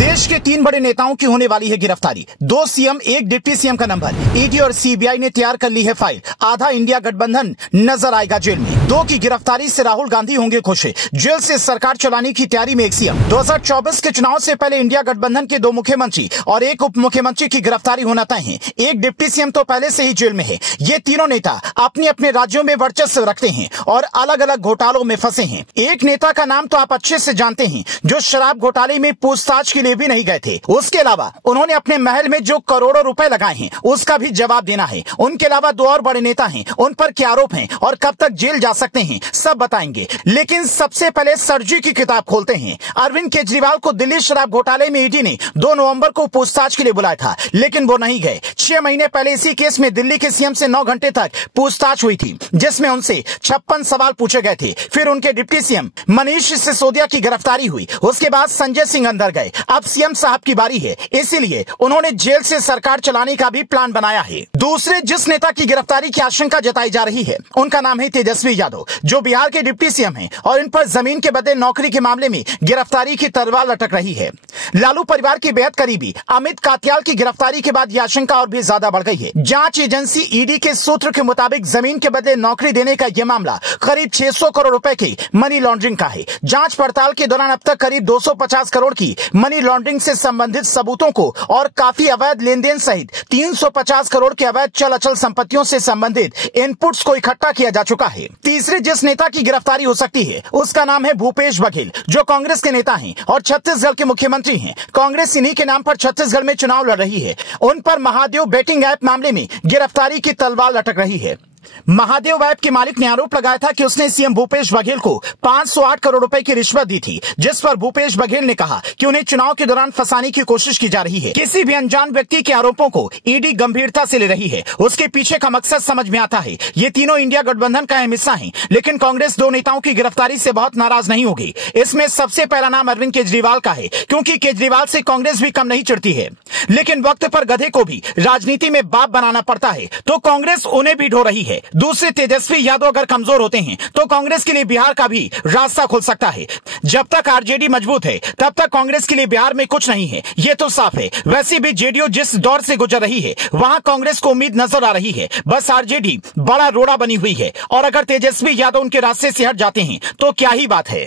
देश के 3 बड़े नेताओं की होने वाली है गिरफ्तारी। 2 सीएम, 1 डिप्टी सीएम का नंबर। ईडी और सीबीआई ने तैयार कर ली है फाइल। आधा इंडिया गठबंधन नजर आएगा जेल में। 2 की गिरफ्तारी से राहुल गांधी होंगे खुश। जेल से सरकार चलाने की तैयारी में एक सीएम। 2024 के चुनाव से पहले इंडिया गठबंधन के 2 मुख्यमंत्री और 1 उप मुख्यमंत्री की गिरफ्तारी होना तय है। 1 डिप्टी सीएम तो पहले से ही जेल में है। ये तीनों नेता अपने अपने राज्यों में वर्चस्व रखते हैं और अलग अलग घोटालों में फंसे हैं। एक नेता का नाम तो आप अच्छे से जानते हैं, जो शराब घोटाले में पूछताछ के लिए भी नहीं गए थे। उसके अलावा उन्होंने अपने महल में जो करोड़ों रुपए लगाए हैं उसका भी जवाब देना है। उनके अलावा 2 और बड़े नेता हैं, उन पर क्या आरोप हैं और कब तक जेल जा सकते हैं, सब बताएंगे। लेकिन सबसे पहले सरजी की किताब खोलते हैं। अरविंद केजरीवाल को दिल्ली शराब घोटाले में ईडी ने 2 नवंबर को पूछताछ के लिए बुलाया था, लेकिन वो नहीं गए। 6 महीने पहले इसी केस में दिल्ली के सीएम से 9 घंटे तक पूछताछ हुई थी, जिसमें उनसे 56 सवाल पूछे गए थे। फिर उनके डिप्टी सीएम मनीष सिसोदिया की गिरफ्तारी हुई। उसके बाद संजय सिंह अंदर गए। अब सीएम साहब की बारी है, इसीलिए उन्होंने जेल से सरकार चलाने का भी प्लान बनाया है। दूसरे जिस नेता की गिरफ्तारी की आशंका जताई जा रही है, उनका नाम है तेजस्वी यादव, जो बिहार के डिप्टी सीएम हैं और इन पर जमीन के बदले नौकरी के मामले में गिरफ्तारी की तलवार लटक रही है। लालू परिवार के बेहद करीबी अमित कात्याल की गिरफ्तारी के बाद यह आशंका और भी ज्यादा बढ़ गई है। जांच एजेंसी ईडी के सूत्र के मुताबिक जमीन के बदले नौकरी देने का यह मामला करीब 600 करोड़ रुपए की मनी लॉन्ड्रिंग का है। जांच पड़ताल के दौरान अब तक करीब 250 करोड़ की मनी लॉन्ड्रिंग से संबंधित सबूतों को और काफी अवैध लेन देन सहित 350 करोड़ के अवैध चल अचल संपत्तियों से संबंधित इनपुट्स को इकट्ठा किया जा चुका है। तीसरे जिस नेता की गिरफ्तारी हो सकती है उसका नाम है भूपेश बघेल, जो कांग्रेस के नेता हैं और छत्तीसगढ़ के मुख्यमंत्री हैं। कांग्रेस इन्हीं के नाम पर छत्तीसगढ़ में चुनाव लड़ रही है। उन पर महादेव बेटिंग ऐप मामले में गिरफ्तारी की तलवार लटक रही है। महादेव ऐप के मालिक ने आरोप लगाया था कि उसने सीएम भूपेश बघेल को 508 करोड़ रुपए की रिश्वत दी थी, जिस पर भूपेश बघेल ने कहा कि उन्हें चुनाव के दौरान फंसाने की कोशिश की जा रही है। किसी भी अनजान व्यक्ति के आरोपों को ईडी गंभीरता से ले रही है। उसके पीछे का मकसद समझ में आता है। ये तीनों इंडिया गठबंधन का अहम हिस्सा है, लेकिन कांग्रेस 2 नेताओं की गिरफ्तारी से बहुत नाराज नहीं होगी। इसमें सबसे पहला नाम अरविंद केजरीवाल का है, क्योंकि केजरीवाल से कांग्रेस भी कम नहीं चिढ़ती है। लेकिन वक्त पर गधे को भी राजनीति में बाप बनाना पड़ता है, तो कांग्रेस उन्हें भी ढो रही है। दूसरे तेजस्वी यादव अगर कमजोर होते हैं तो कांग्रेस के लिए बिहार का भी रास्ता खुल सकता है। जब तक आरजेडी मजबूत है तब तक कांग्रेस के लिए बिहार में कुछ नहीं है, ये तो साफ है। वैसे भी जेडीयू जिस दौर से गुजर रही है वहां कांग्रेस को उम्मीद नजर आ रही है। बस आरजेडी बड़ा रोड़ा बनी हुई है और अगर तेजस्वी यादव उनके रास्ते से हट जाते हैं तो क्या ही बात है।